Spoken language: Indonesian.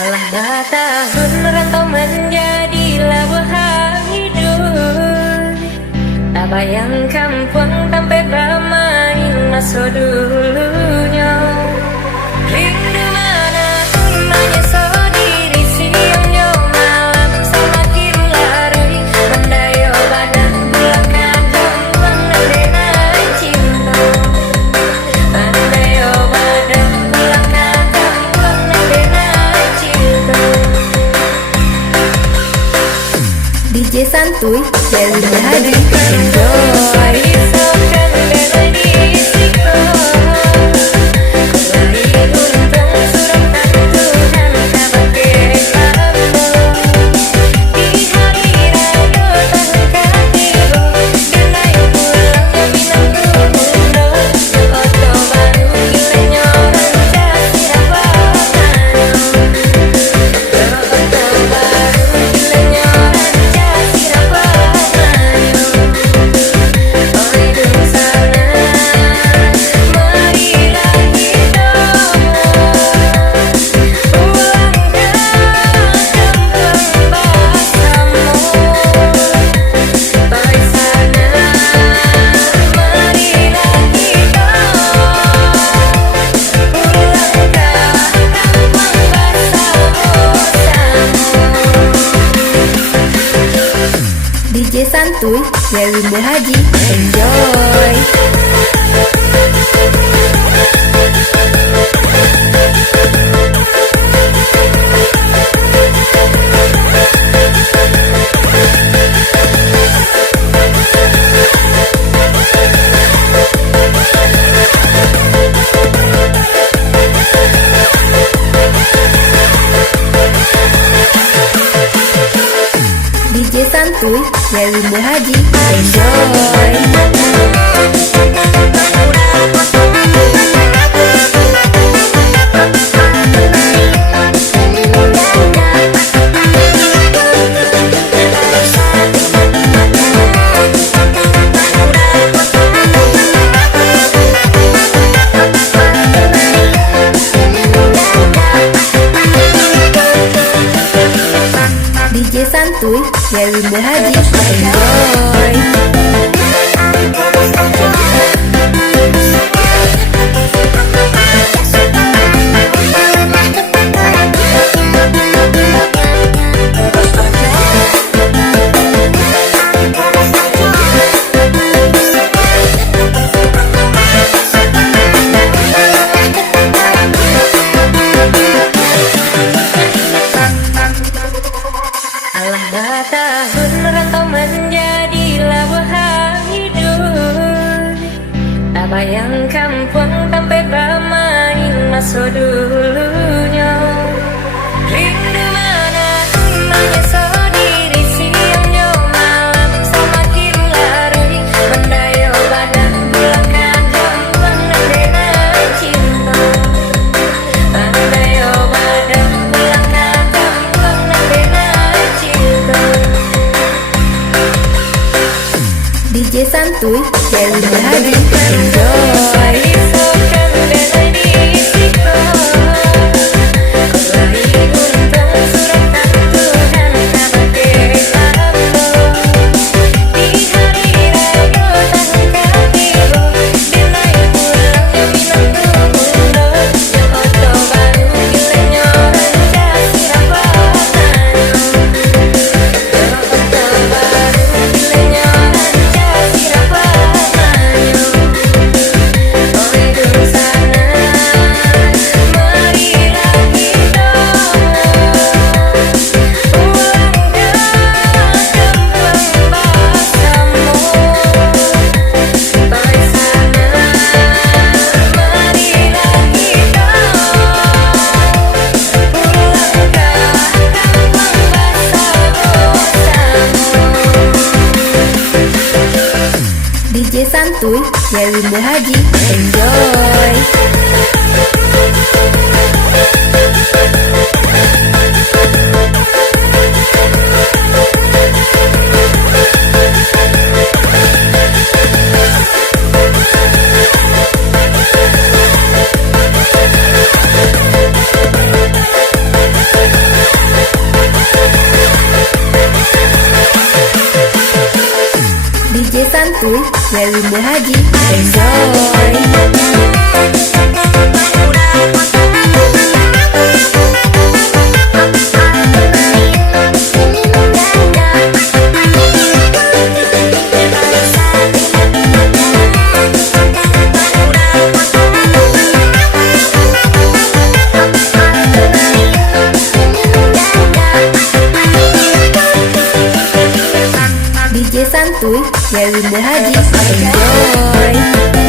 Alah tahun rantau menjadilah buah hidup. Tak bayangkan pun sampai bermain masa dulunya. Rindu mana pun menyesal diri siang jauh malam semakin lari. Mendayu badan bulan kadang mengenai cinta. Mendayu badan bulan kadang mengenai cinta. DJ Santuy dari Hadi Enjoy. DJ Santuy dari Haji Enjoy. DJ Santuy dari Haji Enjoy. DJ Santuy dari Haji Enjoy. Alah tahun rantau menjadilah buah hidup. Tak bayangkan pun sampai bermain masa dulunya. Rindu mana pun menyesal diri siang jauh malam semakin lari. Mendayu badan bulan kadang mengenai cinta. Mendayu badan bulan kadang mengenai cinta. DJ Santuy dari Haji Enjoy. DJ Santuy dari Haji Enjoy. Santuy dari Bunda Haji. Enjoy. DJ Santuy dari Bunda Haji. Enjoy.